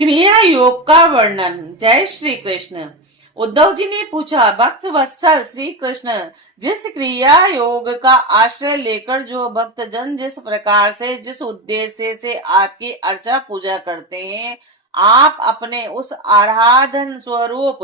क्रिया योग का वर्णन। जय श्री कृष्ण। उद्धव जी ने पूछा, भक्त वत्सल श्री कृष्ण, जिस क्रिया योग का आश्रय लेकर जो भक्त जन जिस प्रकार से जिस उद्देश्य से आपकी अर्चा पूजा करते हैं, आप अपने उस आराधन स्वरूप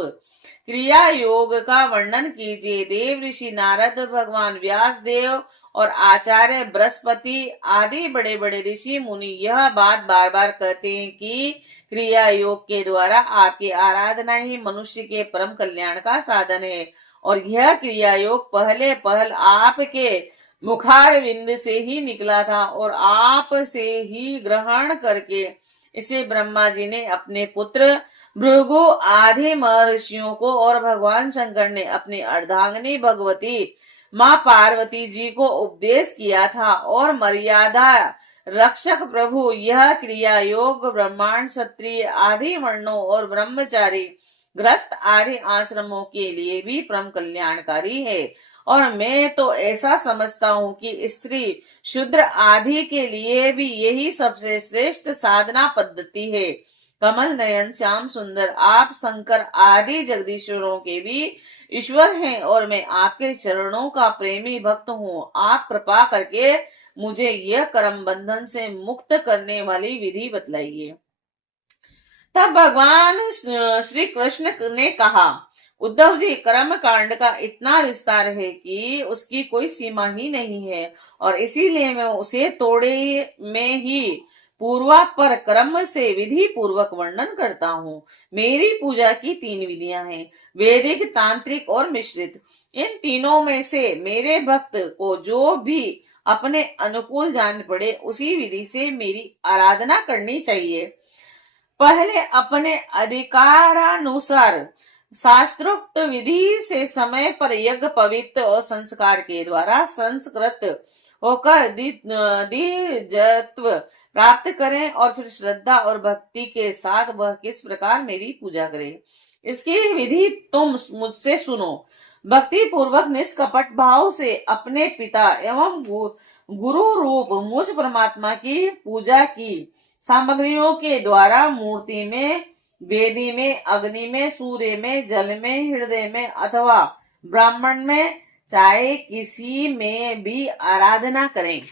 क्रिया योग का वर्णन कीजिए। देव ऋषि नारद, भगवान व्यास देव और आचार्य बृहस्पति आदि बड़े बड़े ऋषि मुनि यह बात बार बार कहते हैं कि क्रिया योग के द्वारा आपकी आराधना ही मनुष्य के परम कल्याण का साधन है। और यह क्रिया योग पहले पहल आपके मुखार विंद से ही निकला था और आप से ही ग्रहण करके इसे ब्रह्मा जी ने अपने पुत्र भृगु आदि महर्षियों को और भगवान शंकर ने अपनी अर्धांगिनी भगवती माँ पार्वती जी को उपदेश किया था। और मर्यादा रक्षक प्रभु यह क्रिया योग ब्रह्मांड, क्षत्रिय आदि वर्णों और ब्रह्मचारी ग्रस्त आदि आश्रमों के लिए भी परम कल्याणकारी है। और मैं तो ऐसा समझता हूँ कि स्त्री, शूद्र आदि के लिए भी यही सबसे श्रेष्ठ साधना पद्धति है। कमल नयन श्याम सुंदर, आप शंकर आदि जगदीश्वरों के भी ईश्वर हैं और मैं आपके चरणों का प्रेमी भक्त हूँ। आप कृपा करके मुझे यह कर्म बंधन से मुक्त करने वाली विधि बतलाइए। तब भगवान श्री कृष्ण ने कहा, उद्धव जी, कर्म कांड का इतना विस्तार है कि उसकी कोई सीमा ही नहीं है और इसीलिए मैं उसे थोड़े में ही पूर्वापर क्रम से विधि पूर्वक वर्णन करता हूँ। मेरी पूजा की 3 विधियां हैं, वैदिक, तांत्रिक और मिश्रित। इन तीनों में से मेरे भक्त को जो भी अपने अनुकूल जान पड़े उसी विधि से मेरी आराधना करनी चाहिए। पहले अपने अधिकारानुसार शास्त्रोक्त विधि से समय पर यज्ञ, पवित्र और संस्कार के द्वारा संस्कृत होकर द्विजत्व प्राप्त करें और फिर श्रद्धा और भक्ति के साथ वह किस प्रकार मेरी पूजा करें, इसकी विधि तुम मुझसे सुनो। भक्ति पूर्वक निष्कपट भाव से अपने पिता एवं गुरु रूप मुझ परमात्मा की पूजा की सामग्रियों के द्वारा मूर्ति में, वेदी में, अग्नि में, सूर्य में, जल में, हृदय में अथवा ब्राह्मण में, चाहे किसी में भी आराधना करें।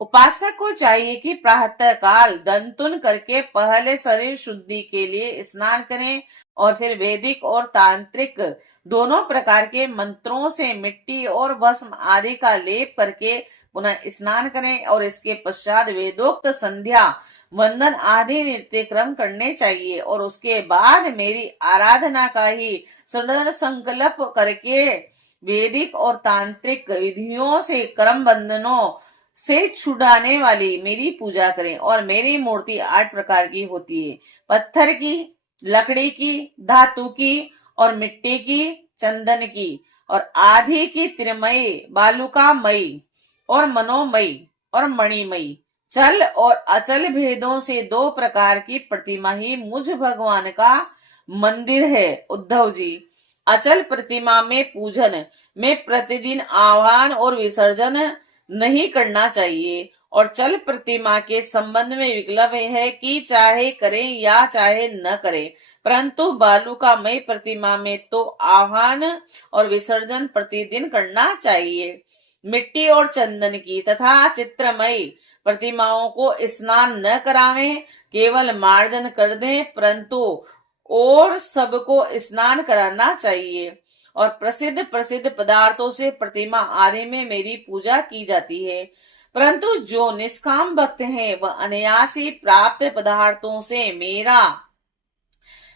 उपासक को चाहिए कि प्रातः काल दंतुन करके पहले शरीर शुद्धि के लिए स्नान करें और फिर वैदिक और तांत्रिक दोनों प्रकार के मंत्रों से मिट्टी और भस्म आदि का लेप करके पुनः स्नान करें और इसके पश्चात वेदोक्त संध्या, वंदन आदि नित्य क्रम करने चाहिए और उसके बाद मेरी आराधना का ही दृढ़ संकल्प करके वैदिक और तांत्रिक विधियों से कर्म बंधनों से छुड़ाने वाली मेरी पूजा करें। और मेरी मूर्ति 8 प्रकार की होती है, पत्थर की, लकड़ी की, धातु की और मिट्टी की, चंदन की और आधी की, त्रिमयी, बालुकामयी और मनोमयी और मणिमयी। चल और अचल भेदों से 2 प्रकार की प्रतिमा ही मुझ भगवान का मंदिर है। उद्धव जी, अचल प्रतिमा में पूजन में प्रतिदिन आह्वान और विसर्जन नहीं करना चाहिए और चल प्रतिमा के संबंध में विकल्प है कि चाहे करें या चाहे न करें, परंतु बालुकामय प्रतिमा में तो आह्वान और विसर्जन प्रतिदिन करना चाहिए। मिट्टी और चंदन की तथा चित्रमयी प्रतिमाओं को स्नान न करावें, केवल मार्जन कर दें, परंतु और सबको स्नान कराना चाहिए। और प्रसिद्ध प्रसिद्ध पदार्थों से प्रतिमा आदि में मेरी पूजा की जाती है, परंतु जो निष्काम भक्त हैं वह अनायासी प्राप्त पदार्थों से मेरा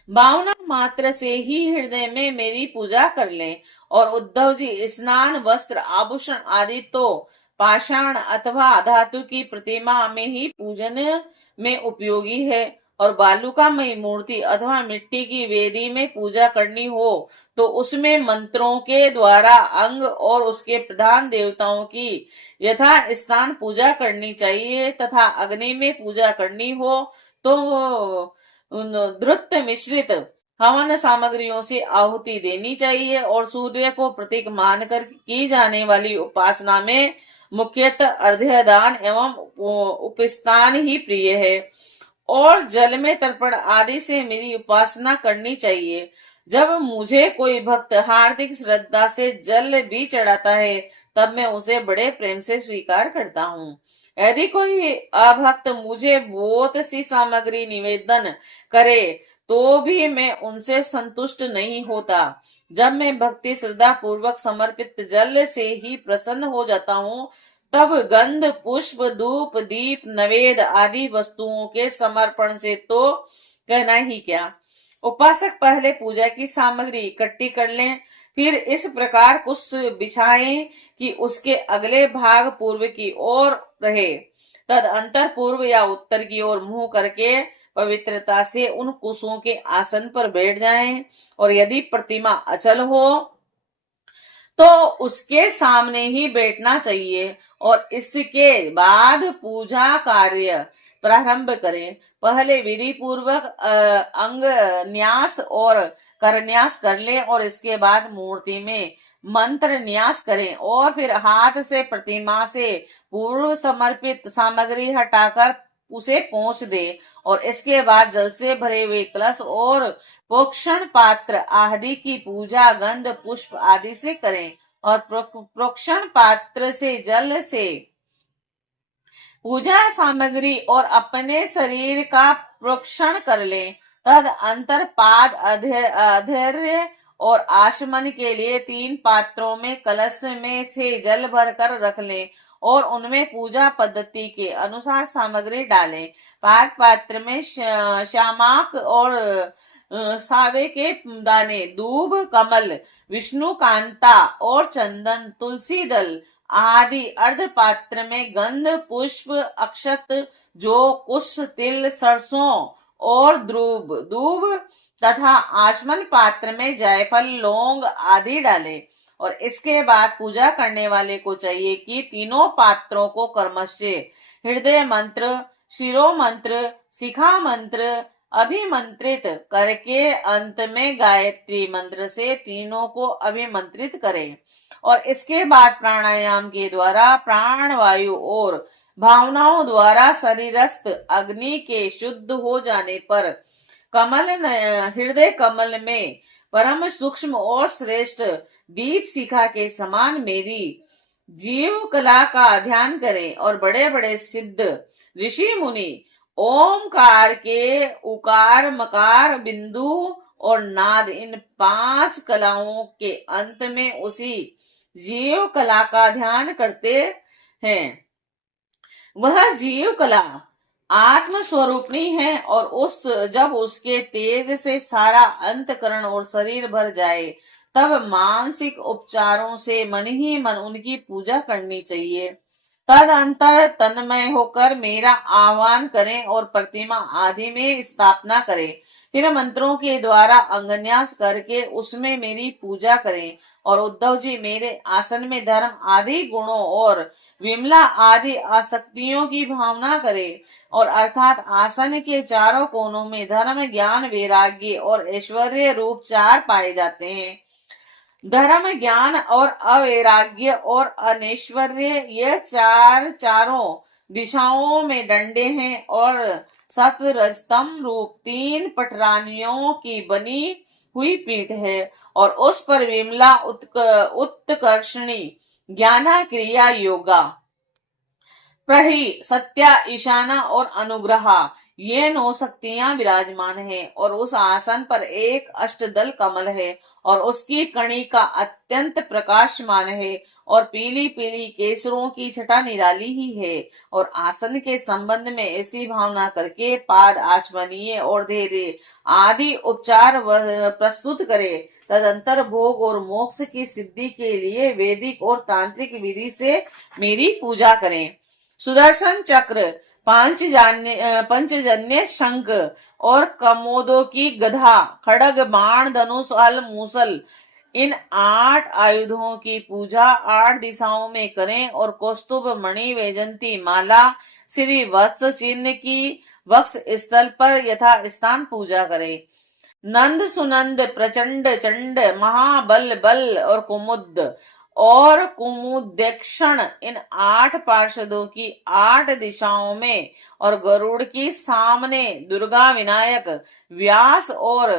भावना मात्र से ही हृदय में मेरी पूजा कर लें। और उद्धव जी, स्नान, वस्त्र, आभूषण आदि तो पाषाण अथवा धातु की प्रतिमा में ही पूजन में उपयोगी है और बालुकामयी मूर्ति अथवा मिट्टी की वेदी में पूजा करनी हो तो उसमें मंत्रों के द्वारा अंग और उसके प्रधान देवताओं की यथा स्थान पूजा करनी चाहिए तथा अग्नि में पूजा करनी हो तो द्रुत मिश्रित हवन सामग्रियों से आहुति देनी चाहिए। और सूर्य को प्रतीक मानकर की जाने वाली उपासना में मुख्यतः अर्घ्यदान एवं उपस्थान ही प्रिय है। और जल में तर्पण आदि से मेरी उपासना करनी चाहिए। जब मुझे कोई भक्त हार्दिक श्रद्धा से जल भी चढ़ाता है तब मैं उसे बड़े प्रेम से स्वीकार करता हूँ। यदि कोई अभक्त मुझे बहुत सी सामग्री निवेदन करे तो भी मैं उनसे संतुष्ट नहीं होता। जब मैं भक्ति श्रद्धा पूर्वक समर्पित जल से ही प्रसन्न हो जाता हूँ तब गंध पुष्प धूप दीप नवेद आदि वस्तुओं के समर्पण से तो कहना ही क्या। उपासक पहले पूजा की सामग्री इकट्ठी कर लें, फिर इस प्रकार कुछ बिछाएं कि उसके अगले भाग पूर्व की ओर रहे। तदंतर पूर्व या उत्तर की ओर मुंह करके पवित्रता से उन कुशों के आसन पर बैठ जाएं, और यदि प्रतिमा अचल हो तो उसके सामने ही बैठना चाहिए और इसके बाद पूजा कार्य प्रारंभ करें। पहले विधि पूर्वक अंग न्यास और करन्यास कर ले और इसके बाद मूर्ति में मंत्र न्यास करें और फिर हाथ से प्रतिमा से पूर्व समर्पित सामग्री हटाकर उसे पोंछ दे और इसके बाद जल से भरे हुए कलश और प्रोक्षण पात्र आदि की पूजा गंध पुष्प आदि से करें और प्रोक्षण पात्र से जल से पूजा सामग्री और अपने शरीर का प्रोक्षण कर लें। तद अंतर पाद अधैर्य और आचमन के लिए 3 पात्रों में कलश में से जल भरकर रख लें और उनमें पूजा पद्धति के अनुसार सामग्री डालें। पाद पात्र में श्यामाक और सावे के दाने, दूब, कमल, विष्णु कांता और चंदन, तुलसी दल आदि। अर्ध पात्र में गंध पुष्प अक्षत जो कुश तिल सरसों और दूब तथा आचमन पात्र में जायफल लौंग आदि डालें। और इसके बाद पूजा करने वाले को चाहिए कि तीनों पात्रों को क्रमशः हृदय मंत्र, शिरो मंत्र, शिखा मंत्र अभिमंत्रित करके अंत में गायत्री मंत्र से तीनों को अभिमंत्रित करें और इसके बाद प्राणायाम के द्वारा प्राण वायु और भावनाओं द्वारा शरीरस्थ अग्नि के शुद्ध हो जाने पर हृदय कमल में परम सूक्ष्म और श्रेष्ठ दीप शिखा के समान मेरी जीव कला का ध्यान करें और बड़े बड़े सिद्ध ऋषि मुनि ओमकार के उकार मकार बिंदु और नाद इन 5 कलाओं के अंत में उसी जीव कला का ध्यान करते हैं। वह जीव कला आत्म स्वरूपणी है और जब उसके तेज से सारा अंतकरण और शरीर भर जाए तब मानसिक उपचारों से मन ही मन उनकी पूजा करनी चाहिए। तदंतर तन्मय होकर मेरा आह्वान करें और प्रतिमा आदि में स्थापना करें। फिर मंत्रों के द्वारा अंगन्यास करके उसमें मेरी पूजा करें और उद्धव जी मेरे आसन में धर्म आदि गुणों और विमला आदि आसक्तियों की भावना करें और अर्थात आसन के चारों कोनों में धर्म ज्ञान वैराग्य और ऐश्वर्य रूप 4 पाए जाते हैं। धर्म ज्ञान और अवैराग्य और अनैश्वर्य ये चारों दिशाओं में डंडे हैं और सत्व रजतम रूप 3 पटरानियों की बनी हुई पीठ है और उस पर विमला उत्कर्षणी ज्ञाना क्रिया योगा प्रही सत्या ईशाना और अनुग्रहा ये 9 शक्तियां विराजमान है और उस आसन पर एक अष्टदल कमल है और उसकी कणिका अत्यंत प्रकाशमान है और पीली पीली केसरों की छटा निराली ही है। और आसन के संबंध में ऐसी भावना करके पाद आचमनीय और धैर्य आदि उपचार प्रस्तुत करे। तदंतर भोग और मोक्ष की सिद्धि के लिए वैदिक और तांत्रिक विधि से मेरी पूजा करें। सुदर्शन चक्र, पंचजन्य शंख और कमोदों की गधा, खड़ग, बाण, धनुष, हल, मूसल इन 8 आयुधों की पूजा 8 दिशाओं में करें और कौस्तुभ मणि वैजंती माला श्री वत्स चिन्ह की वक्ष स्थल पर यथा स्थान पूजा करें। नंद सुनंद प्रचंड चंड महाबल बल और कुमुद और कुमुदेक्षण इन 8 पार्षदों की 8 दिशाओं में और गरुड़ की सामने दुर्गा विनायक व्यास और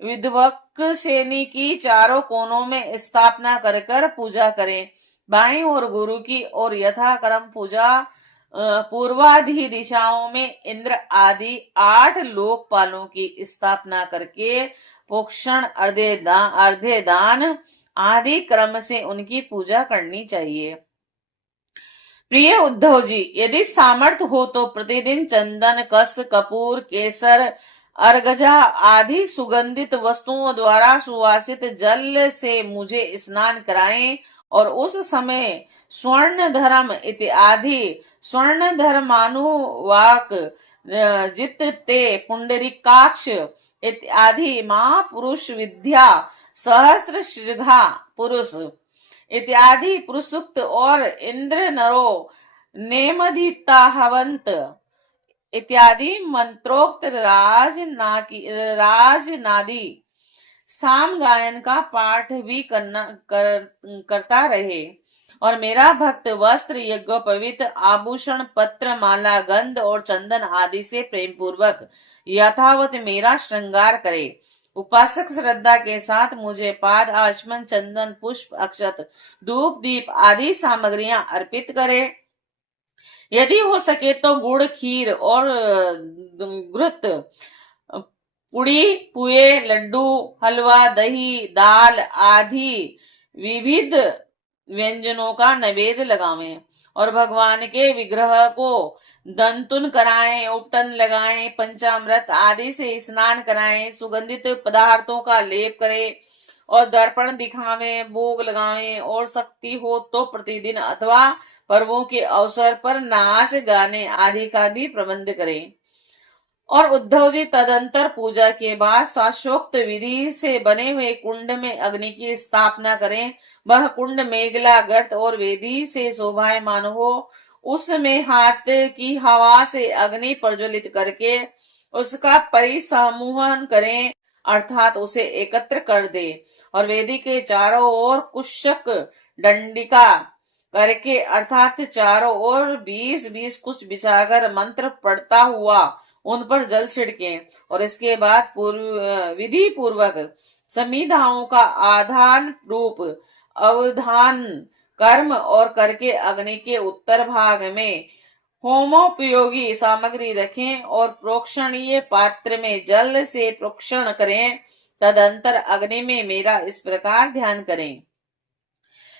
विध्वक सेनी की चारों कोनों में स्थापना कर कर पूजा करें। बाईं और गुरु की और यथाक्रम पूजा पूर्वाधि दिशाओं में इंद्र आदि 8 लोकपालों की स्थापना करके पोषण अर्धे दान आदि क्रम से उनकी पूजा करनी चाहिए। प्रिय उद्धव जी, यदि सामर्थ्य हो तो प्रतिदिन चंदन, कस, कपूर, केसर, अर्गजा आदि सुगंधित वस्तुओं द्वारा सुवासित जल से मुझे स्नान कराएं और उस समय स्वर्ण धर्म इत्यादि स्वर्ण धर्मानुवाक जित ते पुंडरीकाक्ष इत्यादि महापुरुष विद्या सहस्त्र श्रृंगा पुरुष इत्यादि पुरुषुक्त और इंद्र नरो नेमधिताहवंत इत्यादि मंत्रोक्त राजनादी साम गायन का पाठ भी करता रहे और मेरा भक्त वस्त्र यज्ञोपवीत आभूषण पत्र माला गंध और चंदन आदि से प्रेम पूर्वक यथावत मेरा श्रृंगार करे। उपासक श्रद्धा के साथ मुझे पाद आचमन चंदन पुष्प अक्षत धूप दीप आदि सामग्रियां अर्पित करे। यदि हो सके तो गुड़ खीर और घृत पुड़ी पुए लड्डू हलवा दही दाल आदि विविध व्यंजनों का नैवेद्य लगावें और भगवान के विग्रह को दंतुन कराएं, उपटन लगाएं, पंचामृत आदि से स्नान कराएं, सुगंधित पदार्थों का लेप करें और दर्पण दिखावें, भोग लगावें और शक्ति हो तो प्रतिदिन अथवा पर्वों के अवसर पर नाच गाने आदि का भी प्रबंध करें। और उद्धव जी, तदंतर पूजा के बाद शास्त्रोक्त विधि से बने हुए कुंड में अग्नि की स्थापना करें। वह कुंड मेघला गर्त और वेदी से शोभायमान हो। उसमें हाथ की हवा से अग्नि प्रज्वलित करके उसका परिसमूहन करें, अर्थात उसे एकत्र कर दे और वेदी के चारों ओर कुशक दंडिका करके अर्थात चारों ओर 20-20 कुछ बिछाकर मंत्र पढ़ता हुआ उन पर जल छिड़के और इसके बाद विधि पूर्वक संविधाओं का आधान रूप अवधान कर्म और करके अग्नि के उत्तर भाग में होमोपयोगी सामग्री रखें और प्रोक्षणीय पात्र में जल से प्रोक्षण करें। तदंतर अग्नि में मेरा इस प्रकार ध्यान करें।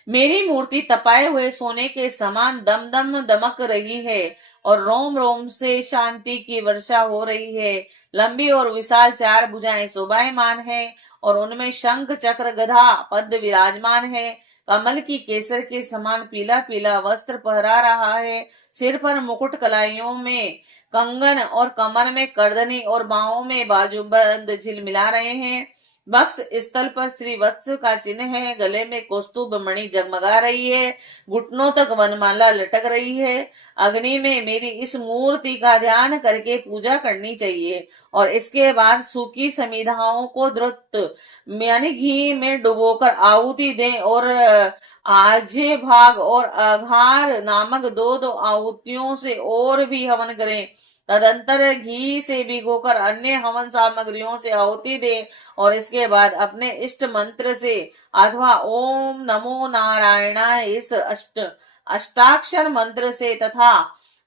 मेरी मूर्ति तपाए हुए सोने के समान दम दम दमक रही है और रोम रोम से शांति की वर्षा हो रही है। लंबी और विशाल 4 भुजाएं शोभायमान है और उनमें शंख चक्र गदा पद्म विराजमान है। कमल की केसर के समान पीला पीला वस्त्र पहरा रहा है। सिर पर मुकुट, कलाइयों में कंगन और कमर में करदनी और बाहों में बाजूबंद झिलमिला रहे हैं। वक्ष स्थल पर श्री वत्स का चिन्ह है। गले में कौस्तुभ मणि जगमगा रही है। घुटनों तक वनमाला लटक रही है। अग्नि में मेरी इस मूर्ति का ध्यान करके पूजा करनी चाहिए और इसके बाद सूखी समिधाओं को द्रुत यानी घी में डुबोकर आहुति दें और आजे भाग और आघार नामक 2-2 आहुतियों से और भी हवन करें। तदंतर घी से भिगोकर अन्य हवन सामग्रियों से आहुति दे और इसके बाद अपने इष्ट मंत्र से अथवा ओम नमो नारायणाय इस अष्टाक्षर मंत्र से तथा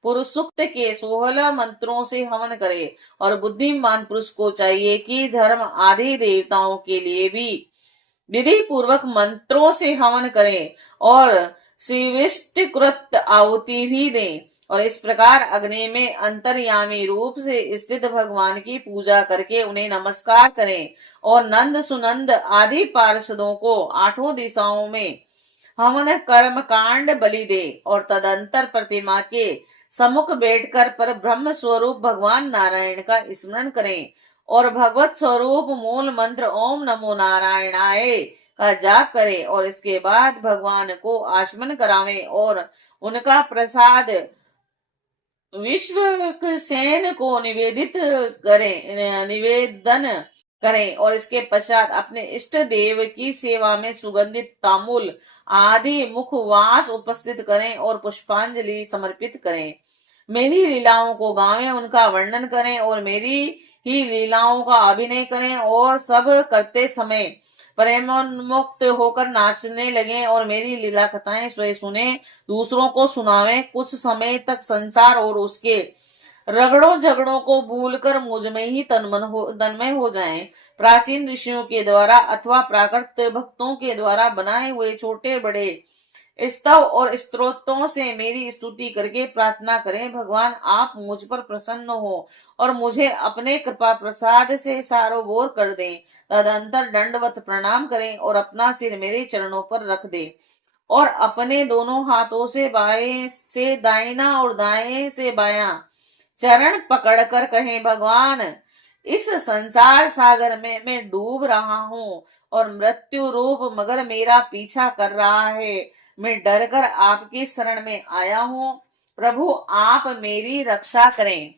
पुरुष सूक्त के 16 मंत्रों से हवन करे। और बुद्धिमान पुरुष को चाहिए कि धर्म आदि देवताओं के लिए भी विधि पूर्वक मंत्रों से हवन करें और शिविष्टकृत आहुति भी दें और इस प्रकार अग्नि में अंतर्यामी रूप से स्थित भगवान की पूजा करके उन्हें नमस्कार करें और नंद सुनंद आदि पार्षदों को 8 दिशाओं में हवन कर्म कांड बलि दे और तदंतर प्रतिमा के सम्मुख बैठकर पर ब्रह्म स्वरूप भगवान नारायण का स्मरण करें और भगवत स्वरूप मूल मंत्र ओम नमो नारायणाय का जाप करें और इसके बाद भगवान को आचमन करावें और उनका प्रसाद विश्व सेन को निवेदन करें और इसके पश्चात अपने इष्ट देव की सेवा में सुगंधित तांबूल आदि मुखवास उपस्थित करें और पुष्पांजलि समर्पित करें। मेरी लीलाओं को गावें, उनका वर्णन करें और मेरी ही लीलाओं का अभिनय करें और सब करते समय प्रेमोन्मुक्त होकर नाचने लगे और मेरी लीला कथाएं स्वयं सुने, दूसरों को सुनावें। कुछ समय तक संसार और उसके रगड़ों झगड़ों को भूलकर मुझ में ही तन्मय हो जाएं। प्राचीन ऋषियों के द्वारा अथवा प्राकृत भक्तों के द्वारा बनाए हुए छोटे बड़े स्तव और स्तोत्रों से मेरी स्तुति करके प्रार्थना करें, भगवान आप मुझ पर प्रसन्न हो और मुझे अपने कृपा प्रसाद से सारोबोर कर दें। तदंतर दंडवत प्रणाम करें और अपना सिर मेरे चरणों पर रख दे और अपने दोनों हाथों से बाएं से दाहिना और दाएं से बायां चरण पकड़कर कहें, भगवान इस संसार सागर में मैं डूब रहा हूँ और मृत्यु रूप मगर मेरा पीछा कर रहा है। मैं डर कर आपकी शरण में आया हूँ, प्रभु आप मेरी रक्षा करें।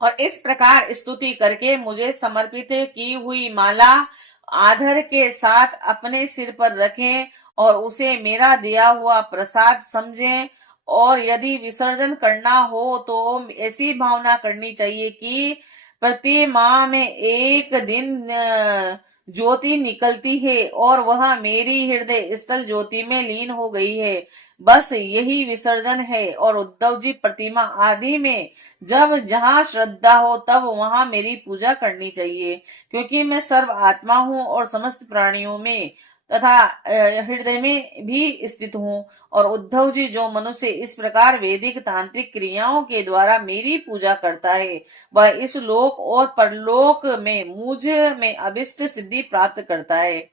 और इस प्रकार स्तुति करके मुझे समर्पित की हुई माला आधर के साथ अपने सिर पर रखें और उसे मेरा दिया हुआ प्रसाद समझें। और यदि विसर्जन करना हो तो ऐसी भावना करनी चाहिए कि प्रति माह में एक दिन ज्योति निकलती है और वह मेरी हृदय स्थल ज्योति में लीन हो गई है। बस यही विसर्जन है। और उद्धव जी प्रतिमा आदि में जब जहाँ श्रद्धा हो तब वहां मेरी पूजा करनी चाहिए, क्योंकि मैं सर्व आत्मा हूँ और समस्त प्राणियों में तथा हृदय में भी स्थित हूँ। और उद्धव जी जो मनुष्य इस प्रकार वैदिक तांत्रिक क्रियाओं के द्वारा मेरी पूजा करता है वह इस लोक और परलोक में मुझ में अभिष्ट सिद्धि प्राप्त करता है।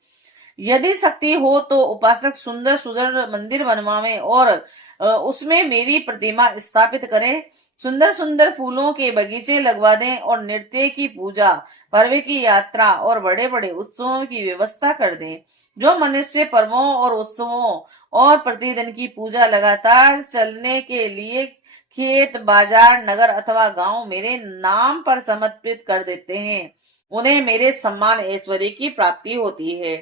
यदि शक्ति हो तो उपासक सुंदर सुंदर मंदिर बनवावे और उसमें मेरी प्रतिमा स्थापित करें। सुंदर सुंदर फूलों के बगीचे लगवा दें और नृत्य की पूजा, पर्व की यात्रा और बड़े बड़े उत्सवों की व्यवस्था कर दें। जो मनुष्य पर्वों और उत्सवों और प्रतिदिन की पूजा लगातार चलने के लिए खेत बाजार नगर अथवा गांव मेरे नाम पर समर्पित कर देते हैं, उन्हें मेरे सम्मान ऐश्वर्य की प्राप्ति होती है।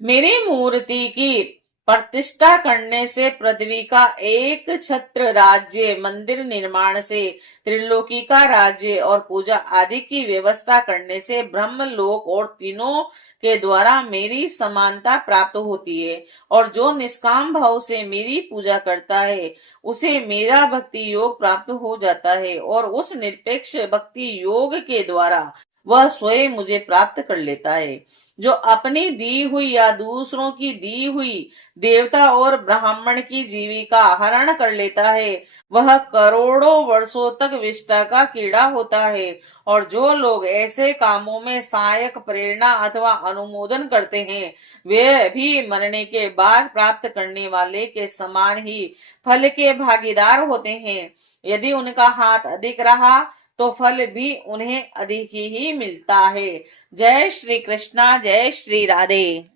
मेरी मूर्ति की प्रतिष्ठा करने से पृथ्वी का एक छत्र राज्य, मंदिर निर्माण से त्रिलोकी का राज्य और पूजा आदि की व्यवस्था करने से ब्रह्म लोक और तीनों के द्वारा मेरी समानता प्राप्त होती है। और जो निष्काम भाव से मेरी पूजा करता है उसे मेरा भक्ति योग प्राप्त हो जाता है और उस निरपेक्ष भक्ति योग के द्वारा वह स्वयं मुझे प्राप्त कर लेता है। जो अपनी दी हुई या दूसरों की दी हुई देवता और ब्राह्मण की जीविका हरण कर लेता है वह करोड़ों वर्षों तक विष्ठा का कीड़ा होता है। और जो लोग ऐसे कामों में सहायक प्रेरणा अथवा अनुमोदन करते हैं वे भी मरने के बाद प्राप्त करने वाले के समान ही फल के भागीदार होते हैं। यदि उनका हाथ अधिक रहा तो फल भी उन्हें अधिक ही मिलता है। जय श्री कृष्णा, जय श्री राधे।